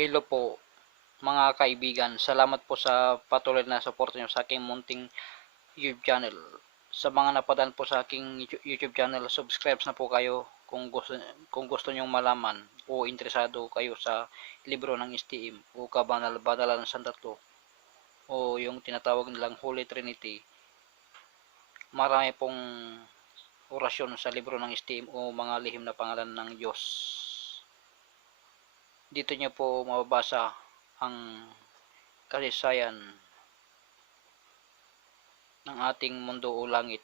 Hello po mga kaibigan, salamat po sa patuloy na suporta nyo sa aking munting YouTube channel. Sa mga napadaan po sa aking YouTube channel, subscribe na po kayo kung gusto nyong malaman o interesado kayo sa libro ng STM o kabanal-banalan ng Santatlo o yung tinatawag nilang Holy Trinity. Marami pong orasyon sa libro ng STM o mga lihim na pangalan ng Diyos. Dito nyo po mababasa ang kasaysayan ng ating mundo o langit.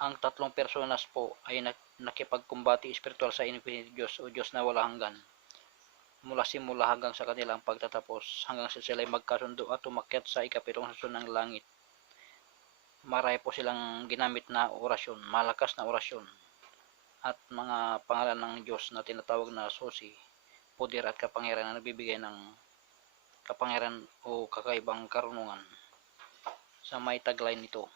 Ang tatlong personas po ay nakipagkumbati espiritual sa Infinite Diyos o Diyos na wala hanggan. Mula simula hanggang sa kanilang pagtatapos, hanggang sa sila ay magkasundo at umakyat sa ikapitong susun ng langit. Marami po silang ginamit na orasyon, malakas na orasyon, at mga pangalan ng Diyos na tinatawag na susi, poder at kapangyarihan na nagbibigay ng kapangyarihan o kakaibang karunungan sa may tagline nito.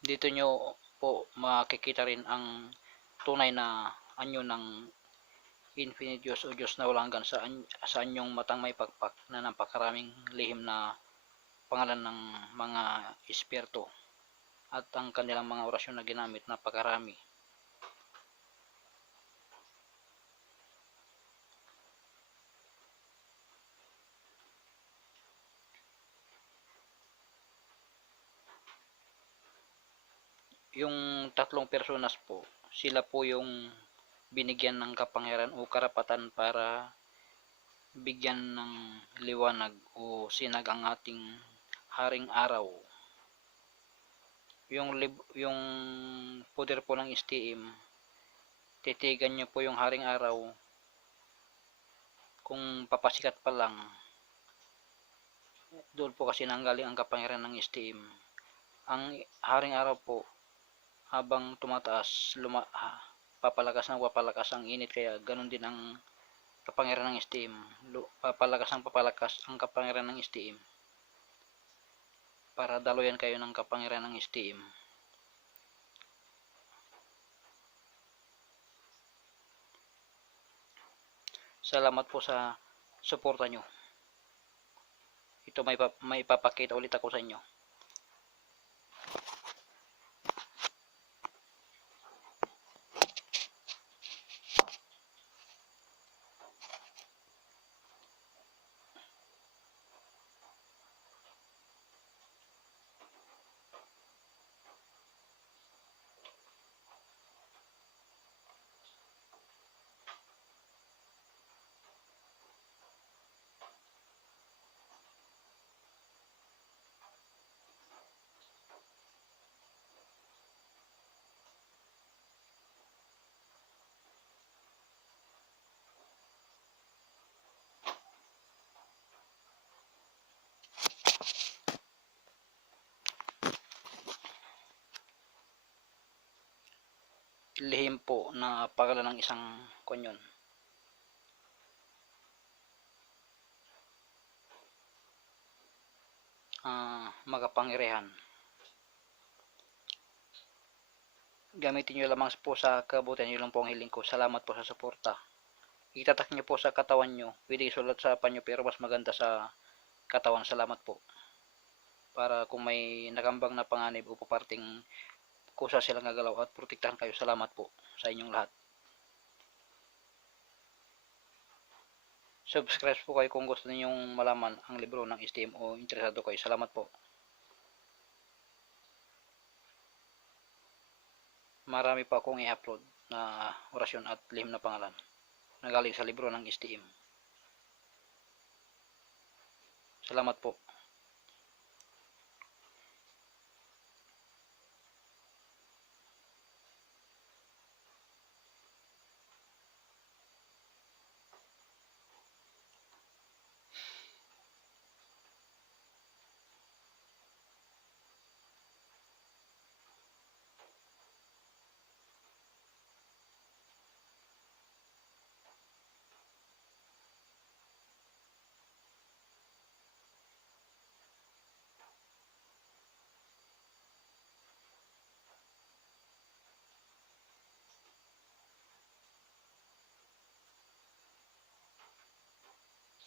Dito nyo po makikita rin ang tunay na anyo ng Infinite Diyos o Diyos na walang hanggan sa anyong matang may pagpak na napakaraming lihim na pangalan ng mga espiritu at ang kanilang mga orasyon na ginamit napakarami. Yung tatlong personas po, sila po yung binigyan ng kapangyarihan o karapatan para bigyan ng liwanag o sinag ang ating haring araw. Yung poder po ng STM, titigan nyo po yung haring araw kung papasikat pa lang. Doon po kasi nanggaling ang kapangyarihan ng STM. Ang haring araw po, habang tumataas, papalakas ng papalakas ang init, kaya ganun din ang kapangyarihan ng STM. Papalakas ang kapangyarihan ng STM para daluyan kayo ng kapangyarihan ng STM. Salamat po sa suporta nyo. Ito may ipapakita ulit ako sa inyo. Lihim po na pangalan ng isang konyon. Makapangyarihan. Gamitin nyo lamang po sa kabutihan, yun lang po ang hiling ko. Salamat po sa suporta. Itatak nyo po sa katawan nyo. Pwede isulat sa panyo pero mas maganda sa katawan. Salamat po. Para kung may nakambang na panganib o paparting kusa silang gagalaw at protektahan kayo. Salamat po sa inyong lahat. Subscribe po kayo kung gusto ninyong malaman ang libro ng STM o interesado kayo. Salamat po. Marami pa akong i-upload na orasyon at lihim na pangalan na galing sa libro ng STM. Salamat po.